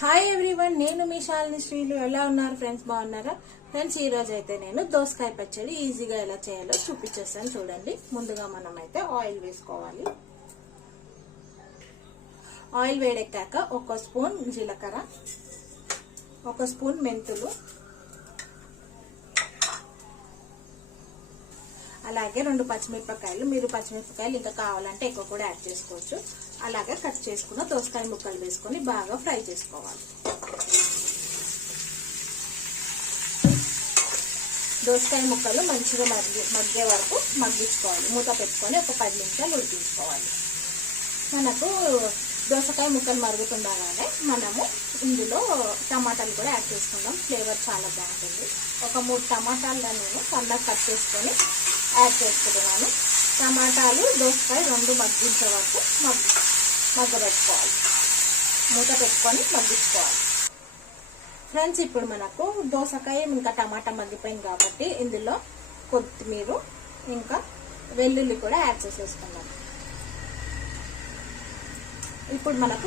Hi everyone, నేను మీ శాలిని శ్రీలు. ఎలా ఉన్నారు ఫ్రెండ్స్? బాగున్నారా ఫ్రెండ్స్? ఈ రోజు అయితే నేను దోసకాయ పచ్చడి ఈజీగా ఎలా చేయాలో చూపించేస్తాను. చూడండి, ముందుగా మనం అయితే ఆయిల్ వేసుకోవాలి. ఆయిల్ వేడెక్కాక 1 స్పూన్ జీలకర్ర, 1 స్పూన్ మెంతులు, అలాగే 2 పచ్చిమిరపకాయలు. మీరు పచ్చిమిరపకాయలు ఇంకా కావాలంటే ఎక్కువ కూడా యాడ్ చేసుకోవచ్చు. అలాగే కట్ చేసుకున్న దోసకాయ ముక్కలు వేసుకొని బాగా ఫ్రై చేసుకోవాలి. దోసకాయ ముక్కలు మంచిగా మగ్గే వరకు మగ్గించుకోవాలి. మూత పెట్టుకొని ఒక 10 నిమిషాలు ఉడికించుకోవాలి. మనకు దోసకాయ ముక్కలు మరుగుతుండగానే మనము ఇందులో టమాటాలు కూడా యాడ్ చేసుకుందాం. ఫ్లేవర్ చాలా బాగుంటుంది. ఒక 3 టమాటాలు నేను సన్నగా కట్ చేసుకొని యాడ్ చేసుకుంటున్నాను. టమాటాలు దోసకాయ 2 మగ్గించే వరకు మగ్గబెట్టుకోవాలి. మూత పెట్టుకొని మగ్గించుకోవాలి. ఫ్రెండ్స్, ఇప్పుడు మనకు దోసకాయ ఇంకా టమాటా మగ్గిపోయింది కాబట్టి ఇందులో కొత్తిమీర ఇంకా వెల్లుల్లి కూడా యాడ్ చేసేసుకున్నాం. ఇప్పుడు మనకు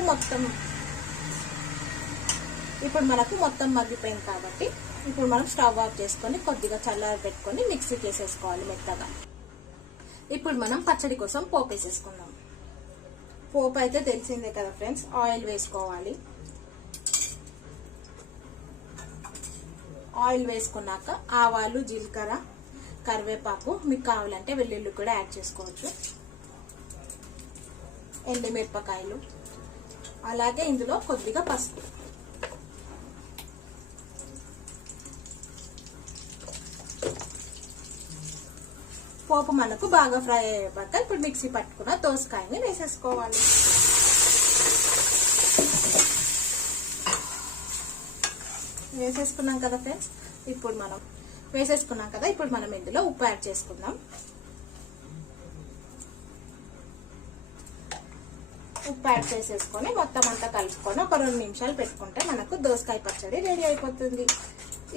మొత్తం మగ్గిపోయింది కాబట్టి ఇప్పుడు మనం స్టవ్ ఆఫ్ చేసుకొని కొద్దిగా చల్లారి పెట్టుకొని మిక్సీ చేసేసుకోవాలి మెత్తగా. ఇప్పుడు మనం పచ్చడి కోసం పోపు వేసేసుకుందాం. పోపు అయితే తెలిసిందే కదా ఫ్రెండ్స్. ఆయిల్ వేసుకోవాలి. ఆయిల్ వేసుకున్నాక ఆవాలు, జీలకర్ర, కరివేపాకు, మీకు కావాలంటే వెల్లుల్లి కూడా యాడ్ చేసుకోవచ్చు. ఎండుమిరపకాయలు, అలాగే ఇందులో కొద్దిగా పసుపు. పోపు మనకు బాగా ఫ్రై అయ్యాక ఇప్పుడు మిక్సీ పట్టుకున్న దోసకాయని వేసేసుకోవాలి. వేసేసుకున్నాం కదా ఫ్రెండ్స్. ఇప్పుడు మనం ఇందులో ఉప్పు యాడ్ చేసుకుందాం. ఉప్పు యాడ్ చేసేసుకొని మొత్తం అంతా కలుపుకొని ఒక 2 నిమిషాలు పెట్టుకుంటే మనకు దోసకాయ పచ్చడి రెడీ అయిపోతుంది.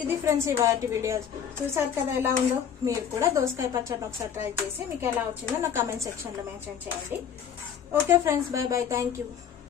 ఇది ఫ్రెండ్స్ ఇవాటి వీడియో. చూసారు కదా ఎలా ఉందో. మీరు కూడా దోసకాయ పచ్చడిని ఒకసారి ట్రై చేసి మీకు ఎలా వచ్చిందో నా కామెంట్ సెక్షన్ లో మెన్షన్ చేయండి. Okay friends, by by, thank you.